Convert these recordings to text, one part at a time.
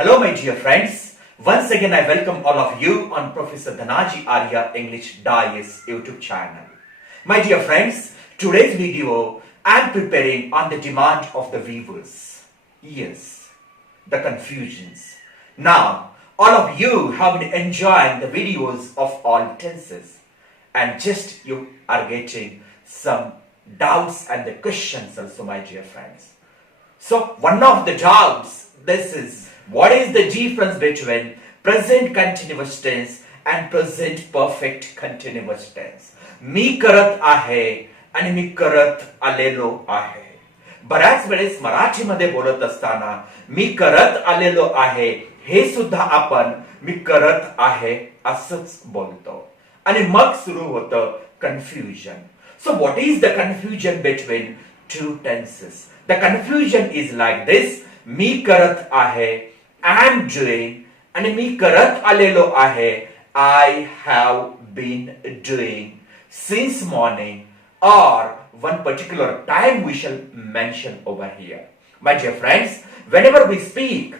Hello, my dear friends. Once again, I welcome all of you on Professor Dhanaji Arya English Dice YouTube channel. My dear friends, today's video I am preparing on the demand of the viewers. Yes, the confusions. Now, all of you have been enjoying the videos of all tenses, and just you are getting some doubts and the questions also, my dear friends. So, one of the doubts, this is, what is the difference between present continuous tense and present perfect continuous tense? मी करत आहे आणि मी करत आलेलो आहे. बऱ्याच वेळेस मराठीमध्ये बोलत असताना मी करत आलेलो आहे हे सुद्धा आपण मी करत आहे असंच बोलतो आणि मग सुरू होतं confusion. So what is the confusion between two tenses? The confusion is like this. मी करत आहे, am doing, आणि मी करत आलेलो आहे, I have been doing since morning, or one particular time we shall mention over here. My dear friends, whenever we speak,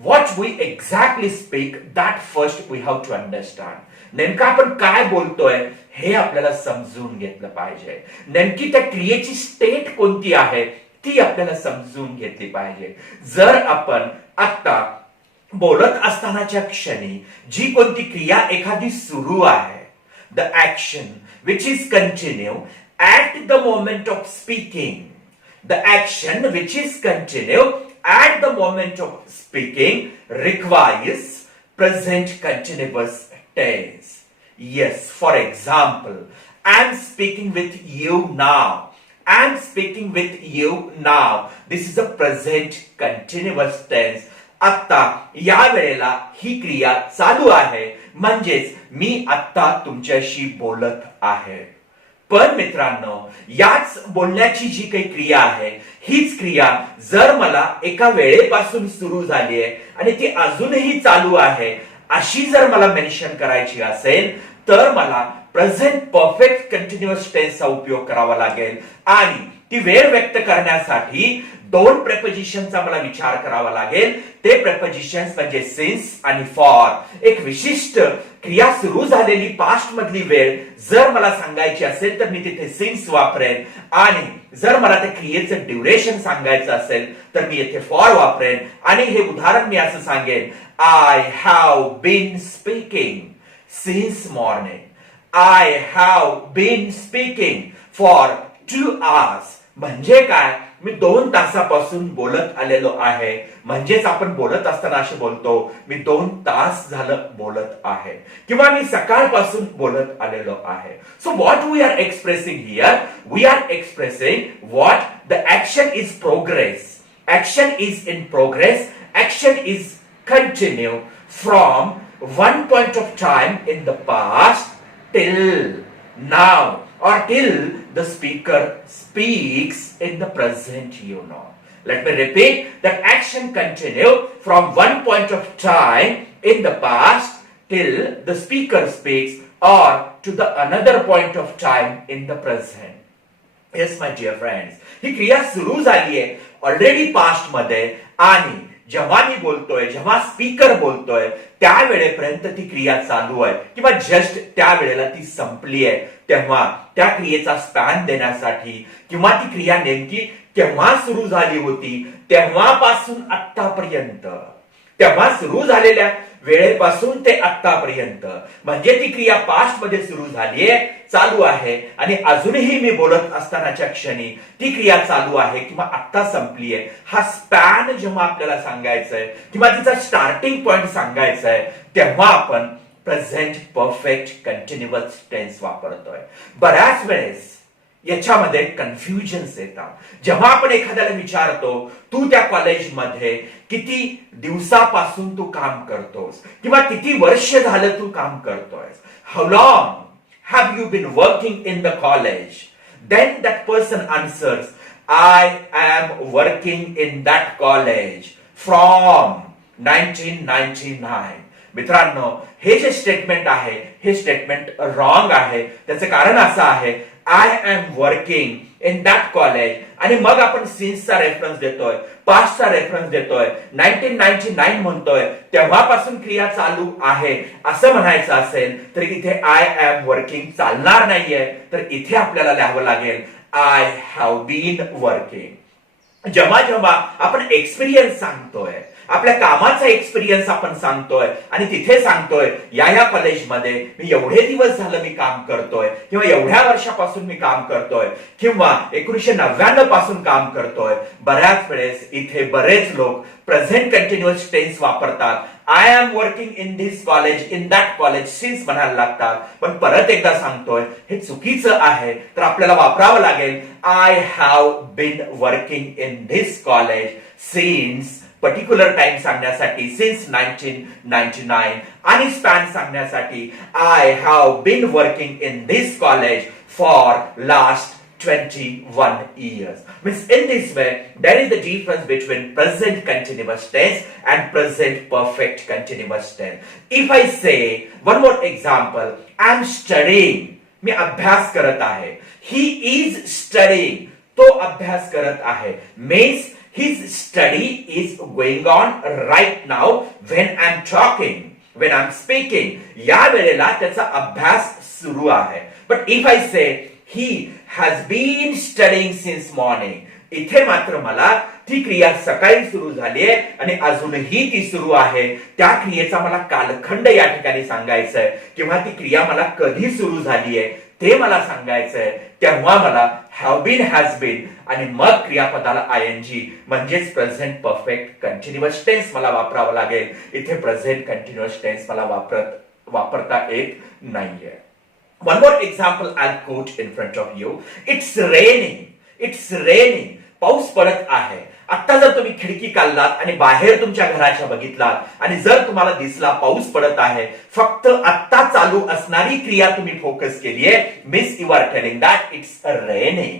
what we exactly speak, that first we have to understand. नेमकं आपण काय बोलतोय हे आपल्याला समजून घेतलं पाहिजे. नेमकी त्या क्रियेची स्टेट कोणती आहे ती आपल्याला समजून घेतली पाहिजे. जर आपण आता बोलत असतानाच्या क्षणी जी कोणती क्रिया एखादी सुरू आहे, the action which is continue at the moment of speaking, the action which is continue at the moment of speaking requires present continuous tense. Yes, for example, I am speaking with you now. I am speaking with you now. This is a present continuous tense. आता या वेळेला ही क्रिया चालू आहे, म्हणजेच मी आता तुमच्याशी बोलत आहे. पण मित्रांनो, याच बोलण्याची जी काही क्रिया आहे हीच क्रिया जर मला एका वेळेपासून सुरू झाली आहे आणि ती अजूनही चालू आहे अशी जर मला मेन्शन करायची असेल तर मला प्रेझेंट परफेक्ट कंटिन्युअस टेन्सचा उपयोग करावा लागेल आणि ती वेळ व्यक्त करण्यासाठी दोन प्रेपोजिशनचा मला विचार करावा लागेल. ते प्रेपोजिशन्स म्हणजे सिन्स आणि फॉर. एक विशिष्ट क्रिया सुरू झालेली पास्ट मधली वेळ जर मला सांगायची असेल तर मी तिथे सिन्स वापरेन आणि जर मला त्या क्रियेचं ड्युरेशन सांगायचं असेल तर मी येथे फॉर वापरेन आणि हे उदाहरण मी असं सांगेन, I have been speaking since morning. I have been speaking for 2 hours. म्हणजे काय, मी 2 तासापासून बोलत आलेलो आहे. म्हणजेच आपण बोलत असताना असे बोलतो, मी 2 तास झालं बोलत आहे किंवा मी सकाळपासून बोलत आलेलो आहे. So what we are expressing here, we are expressing what the action is progress. Action is in progress. Action is continue from one point of time in the past till now or till the speaker speaks in the present, you know. Let me repeat, that action continue from one point of time in the past till the speaker speaks or to the another point of time in the present. Yes, my dear friends, ही क्रिया सुरू झाली आहे already past मध्ये आणि जेव्हा मी बोलतोय, जेव्हा speaker बोलतोय त्या वेळेपर्यंत ती क्रिया चालू आहे किंवा जस्ट त्या वेळेला ती संपली आहे. तेव्हा त्या क्रियेचा स्पॅन देण्यासाठी किंवा ती क्रिया नेमकी केव्हा सुरू झाली होती तेव्हापासून आतापर्यंत, तेव्हा सुरू झालेल्या वेळेपासून ते आतापर्यंत, म्हणजे ती क्रिया पास्ट मध्ये सुरू झालीये, चालू आहे आणि अजूनही मी बोलत असतानाच्या क्षणी ती क्रिया चालू आहे किंवा आता संपलीये, हा स्पॅन जेव्हा आपल्याला सांगायचा आहे किंवा तिचा स्टार्टिंग पॉइंट सांगायचा आहे तेव्हा आपण प्रेझेंट परफेक्ट कंटिन्युअस टेन्स वापरतोय. बऱ्याच वेळेस याच्यामध्ये कन्फ्युजन्स येतात. जेव्हा आपण एखाद्याला विचारतो, तू त्या कॉलेजमध्ये किती दिवसापासून तू काम करतोस किंवा किती वर्ष झालं तू काम करतोयस, how long have you been working in the college? Then that person answers, I am working in that college from 1999. मित्रांनो, हे जे स्टेटमेंट आहे हे स्टेटमेंट रॉंग आहे. त्याचं कारण असं आहे, I am working in that college, आणि मग आपण सिन्सचा रेफरन्स देतोय, पास्टचा रेफरन्स देतोय, 1999 म्हणतोय, तेव्हापासून क्रिया चालू आहे असं म्हणायचं असेल तर इथे आय एम वर्किंग चालणार नाहीये, तर इथे आपल्याला लिहावं लागेल आय हॅव बीन वर्किंग. जेव्हा जेव्हा आपण एक्सपिरियन्स सांगतोय, आपल्या कामाचा एक्सपिरियन्स आपण सांगतोय आणि तिथे सांगतोय या कॉलेजमध्ये मी एवढे दिवस झालं मी काम करतोय, किंवा एवढ्या वर्षापासून मी काम करतोय, किंवा 1999 पासून काम करतोय, बऱ्याच वेळेस इथे बरेच लोक प्रेझेंट कंटिन्युअस टेन्स वापरतात. I am working in this college, in that college since म्हणायला लागतात. पण परत एकदा सांगतोय हे चुकीचं आहे, तर आपल्याला वापरावं लागेल I have been working in this college since particular time सांगण्यासाठी सिन्स 1999, आणि स्पॅन सांगण्यासाठी I have been working in this college for last 21 years. Means in this way, there is the difference between present continuous tense and present perfect continuous tense. If I say one more example, I am studying. मी अभ्यास करत आहे. He is studying. तो अभ्यास करत आहे. Means his study is going on right now when I am talking, when I am speaking. या वेळेला त्याचा अभ्यास सुरू आहे. But if I say he has been studying since morning, इथे मात्र मला ती क्रिया सकाळी सुरू झाली आहे आणि अजूनही ती सुरू आहे. त्या क्रियेचा मला कालखंड या ठिकाणी सांगायचंय, किंवा ती क्रिया मला कधी सुरू झाली आहे ते मला सांगायचंय. तेव्हा मला हॅव बीन, हॅज बीन आणि मग क्रियापदाला आयएनजी म्हणजेच प्रेझेंट परफेक्ट कंटिन्युअस टेन्स मला वापरावं लागेल. इथे प्रेझेंट कंटिन्युअस टेन्स मला वापरता येत नाहीये. One more example I'll quote in front of you. It's raining. It's raining. पाऊस पडत आहे. आता जर तुम्ही खिडकी काढलात आणि बाहेर तुमच्या घराच्या बघितलात आणि जर तुम्हाला दिसला पाऊस पडत आहे, फक्त आता चालू असणारी क्रिया तुम्ही फोकस केली आहे, miss you are telling that it's raining.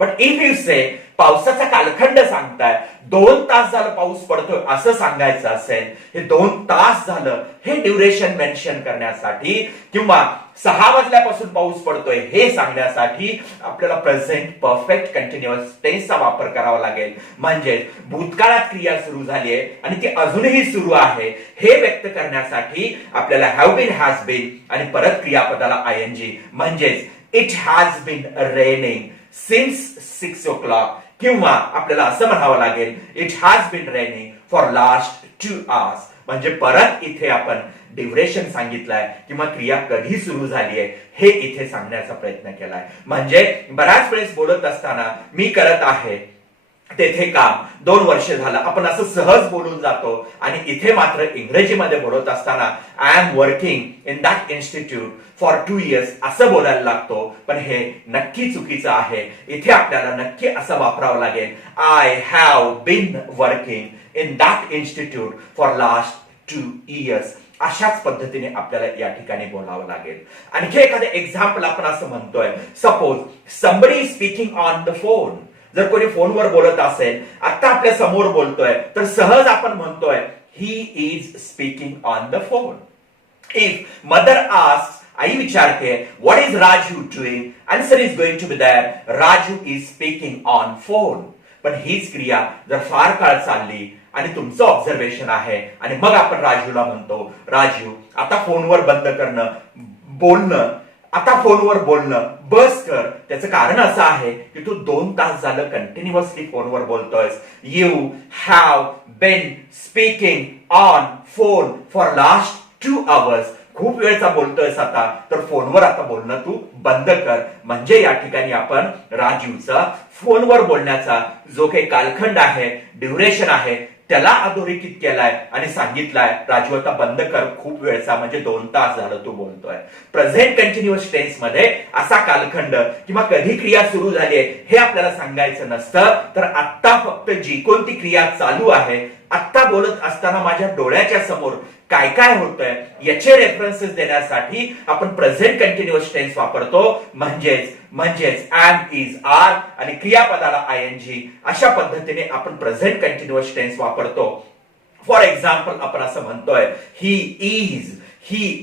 But if you say पावसाचा कालखंड सांगताय, 2 तास झालं पाऊस पडतोय असं सांगायचं असेल, हे 2 तास झालं हे ड्युरेशन मेन्शन करण्यासाठी, किंवा 6 वाजल्यापासून पाऊस पडतोय हे सांगण्यासाठी आपल्याला प्रेझेंट परफेक्ट कंटिन्युअस टेन्सचा वापर करावा लागेल. म्हणजे भूतकाळात क्रिया सुरू झाली आहे आणि ती अजूनही सुरू आहे हे व्यक्त करण्यासाठी आपल्याला हॅव बीन, हॅज बीन आणि परत क्रियापदाला आयएनजी म्हणजेच it has been raining since 6 o'clock, किंवा आपल्याला असं म्हणावं लागेल it has been raining for last 2 hours. म्हणजे परत इथे आपण ड्युरेशन सांगितलंय किंवा क्रिया कधी सुरू झाली आहे हे इथे सांगण्याचा प्रयत्न केलाय. म्हणजे बऱ्याच वेळेस बोलत असताना मी करत आहे तेथे काम 2 वर्ष झालं आपण असं सहज बोलून जातो, आणि इथे मात्र इंग्रजीमध्ये बोलत असताना I am working in that institute for 2 years असं बोलायला लागतो. पण हे नक्की चुकीचं आहे. इथे आपल्याला नक्की असं वापरावं लागेल I have been working in that institute for last 2 years. अशाच पद्धतीने आपल्याला या ठिकाणी बोलावं लागेल. आणखी एखादं एक्झाम्पल आपण असं म्हणतोय, suppose somebody is speaking on the phone. जर कोणी फोनवर बोलत असेल, आता आपल्या समोर बोलतोय, तर सहज आपण म्हणतोय he is speaking on the phone. If mother asks, आई विचारते what is Raju doing, answer is going to be there Raju is speaking on phone. पण हीच क्रिया जर फार काळ चालली आणि तुमचं ऑब्झर्वेशन आहे आणि मग आपण राजूला म्हणतो राजू आता फोनवर बंद करणं, बोलणं, आता फोनवर बोलणं बस कर. त्याचं कारण असं आहे की तू 2 तास झालं कंटिन्युअसली फोनवर बोलतोयस. You have been speaking on phone for last 2 hours. खूप वेळचा बोलतोयस आता, तर फोनवर आता बोलणं तू बंद कर. म्हणजे या ठिकाणी आपण राजूचा फोनवर बोलण्याचा जो काही कालखंड आहे, ड्युरेशन आहे, त्याला अधोरेखित केलाय आणि सांगितलाय राजू आता बंद कर, खूप वेळचा म्हणजे 2 तास झालं तू बोलतोय. प्रेझेंट कंटिन्युअस टेन्स मध्ये असा कालखंड किंवा कधी क्रिया सुरू झाली आहे हे आपल्याला सांगायचं नसतं, तर आत्ता फक्त जी कोणती क्रिया चालू आहे, आत्ता बोलत असताना माझ्या डोळ्याच्या समोर काय काय होतंय याचे रेफरन्सेस देण्यासाठी आपण प्रेझेंट कंटिन्युअस टेन्स वापरतो. म्हणजेच एम, इज, आर आणि क्रियापदाला आयएनजी अशा पद्धतीने आपण प्रेझेंट कंटिन्युअस टेन्स वापरतो. फॉर एक्झाम्पल आपण असं म्हणतोय he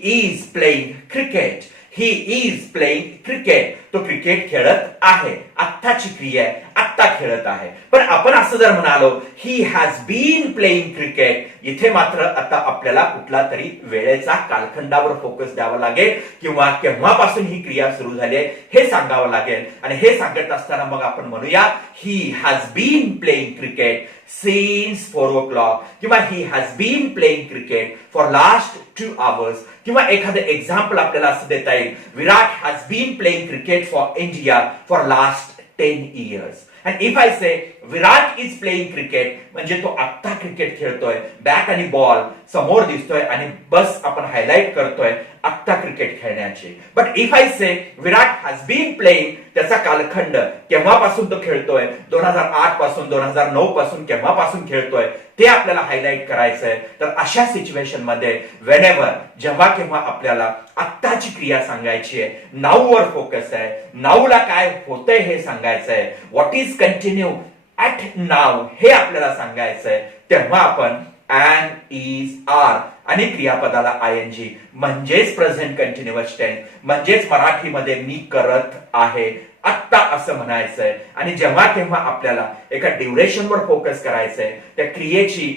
is playing cricket. He is playing cricket. तो क्रिकेट खेळत आहे. आत्ताची क्रिया आहे, आत्ता खेळत आहे. पण आपण असं जर म्हणालो he has been playing cricket, इथे मात्र आता आपल्याला कुठला तरी वेळेचा कालखंडावर फोकस द्यावा लागेल किंवा केव्हापासून ही क्रिया सुरू झाली आहे हे सांगावं लागेल. आणि हे सांगत असताना मग आपण म्हणूया he has been playing cricket since 4 o'clock किंवा he has been playing cricket for last 2 hours किंवा एखादं एक्झाम्पल आपल्याला असं देता येईल Virat has been playing cricket for India for last 10 years. And if I say Virat is playing cricket म्हणजे तो आत्ता क्रिकेट खेळतोय, बॅट आणि बॉल समोर दिसतोय आणि बस आपण हायलाइट करतोय आत्ता क्रिकेट खेळण्याची. But if I say Virat has been playing, त्याचा कालखंड केव्हापासून तो खेळतोय, 2008 पासून 2009 पासून केव्हापासून खेळतोय ते आपल्याला हायलाइट करायचंय. तर अशा सिच्युएशन मध्ये वेनेवर जेव्हा केव्हा आपल्याला आत्ताची क्रिया सांगायची आहे, नाऊवर फोकस आहे, नाऊला काय होतंय हे सांगायचंय, व्हॉट इज कंटिन्यू ऍट नाव हे आपल्याला सांगायचंय, तेव्हा आपण and is are आणि क्रियापदाला आयएनजी म्हणजेच प्रेझेंट कंटिन्युअस टेन्स म्हणजेच मराठीमध्ये मी करत आहे आत्ता असं म्हणायचंय. आणि जेव्हा केव्हा आपल्याला एका ड्युरेशनवर फोकस करायचंय, त्या क्रियेची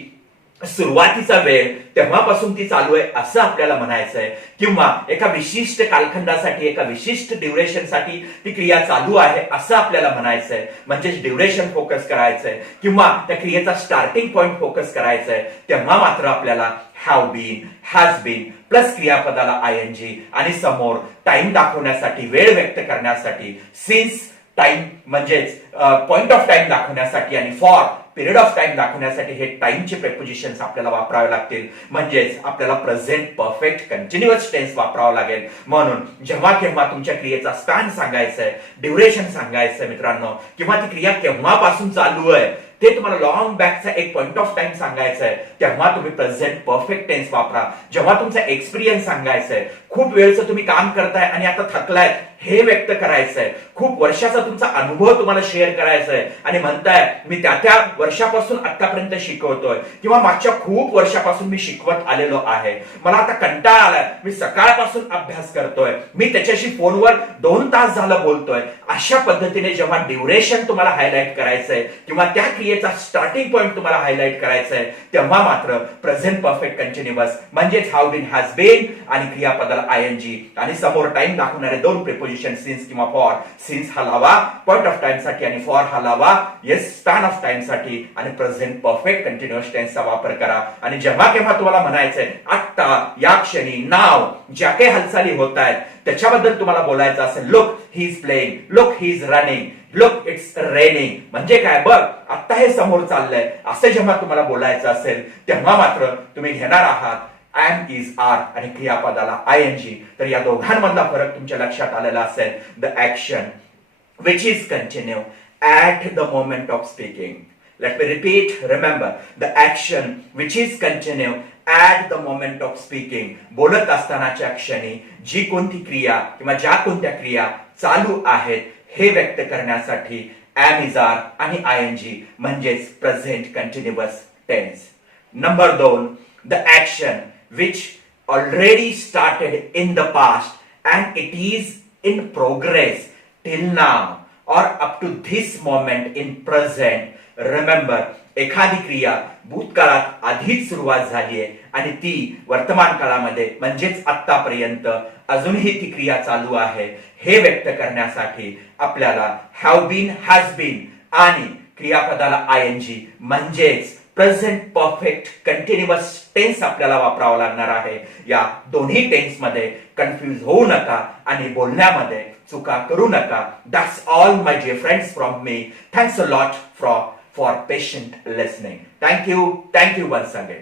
सुरुवातीचा वेळ तेव्हापासून ती चालू आहे असं आपल्याला म्हणायचंय किंवा एका विशिष्ट कालखंडासाठी एका विशिष्ट ड्युरेशनसाठी ती क्रिया चालू आहे असं आपल्याला म्हणायचंय. म्हणजेच ड्युरेशन फोकस करायचंय किंवा त्या क्रियेचा स्टार्टिंग पॉइंट फोकस करायचंय, तेव्हा मात्र आपल्याला have been, has been plus क्रियापदाला आयएनजी आणि समोर टाइम दाखवण्यासाठी, वेळ व्यक्त करण्यासाठी सिन्स टाइम म्हणजेच पॉइंट ऑफ टाइम दाखवण्यासाठी आणि फॉर पिरियड ऑफ टाइम दाखवण्यासाठी हे टाइमचे प्रेपोजिशन्स आपल्याला वापरावे लागतील. म्हणजेच आपल्याला प्रेझेंट परफेक्ट कंटिन्युअस टेन्स वापरावं लागेल. म्हणून जेव्हा केव्हा तुमच्या क्रियेचा स्पॅन सांगायचंय, ड्युरेशन सांगायचंय मित्रांनो, किंवा ती क्रिया केव्हापासून चालू आहे ते तुम्हाला लॉंग बॅकचा एक पॉइंट ऑफ टाइम सांगायचंय, तेव्हा तुम्ही प्रेझेंट परफेक्ट टेन्स वापरा. जेव्हा तुमचा एक्सपिरियन्स सांगायचंय, खूप वेळचं तुम्ही काम करताय आणि आता थकलाय हे व्यक्त करायचंय, खूप वर्षाचा तुमचा अनुभव तुम्हाला शेअर करायचाय आणि म्हणताय मी त्या वर्षापासून आतापर्यंत शिकवतोय किंवा मागच्या खूप वर्षापासून मी शिकवत आलेलो आहे, मला आता कंटाळा आलाय, मी सकाळपासून अभ्यास करतोय, मी त्याच्याशी फोनवर 2 तास झालं बोलतोय. अशा पद्धतीने जेव्हा ड्युरेशन तुम्हाला हायलाइट करायचंय किंवा त्या क्रियेचा स्टार्टिंग पॉइंट तुम्हाला हायलाइट करायचंय, तेव्हा मात्र प्रेझेंट परफेक्ट कंटिन्युअस म्हणजेच हॅव बीन, हॅज बीन आणि क्रियापदाला आयएनजी आणि समोर टाइम दाखवणारे 2 प्रिपोजिशन सिन्स किंवा फॉर. सिन्स हा लावा पॉइंट ऑफ टाइम साठी आणि फॉर हा लावा येस स्पॅन ऑफ टाइम साठी आणि प्रेझेंट परफेक्ट कंटिन्युअस टेन्सचा वापर करा. आणि जेव्हा केव्हा तुम्हाला म्हणायचंय आत्ता, या क्षणी, नाव, ज्या काही हालचाली होत आहेत त्याच्याबद्दल तुम्हाला बोलायचं असेल, look he is playing, look he is running, look it's raining म्हणजे काय, बघ आता हे समोर चाललंय, असं जेव्हा तुम्हाला बोलायचं असेल तेव्हा मात्र तुम्ही घेणार आहात and is are आणि क्रियापदाला आयएनजी. तर या दोघांमधला फरक तुमच्या लक्षात आलेला असेल. The action which is continue at the moment of speaking. Let me repeat, remember, the action which is continue at the moment of speaking. बोलत असतानाच्या क्षणी जी कोणती क्रिया किंवा ज्या कोणत्या क्रिया चालू आहेत हे व्यक्त करण्यासाठी am is are आणि आयएनजी म्हणजेच present continuous tense. Number 2, the action which already started in the past and it is in progress till now or up to this moment in present. Remember, एखादी क्रिया भूतकाळात आधीच सुरुवात झाली आहे आणि ती वर्तमान काळामध्ये म्हणजेच आतापर्यंत अजूनही ती क्रिया चालू आहे हे व्यक्त करण्यासाठी आपल्याला हॅव बीन, हॅज बीन आणि क्रियापदाला आयएनजी म्हणजेच प्रेझेंट परफेक्ट कंटिन्युअस टेन्स आपल्याला वापरावा लागणार आहे. या दोन्ही टेन्स मध्ये कन्फ्युज होऊ नका आणि बोलण्यामध्ये चुका करू नका. That's all my dear friends from me. Thanks a lot for patient listening. Thank you once again.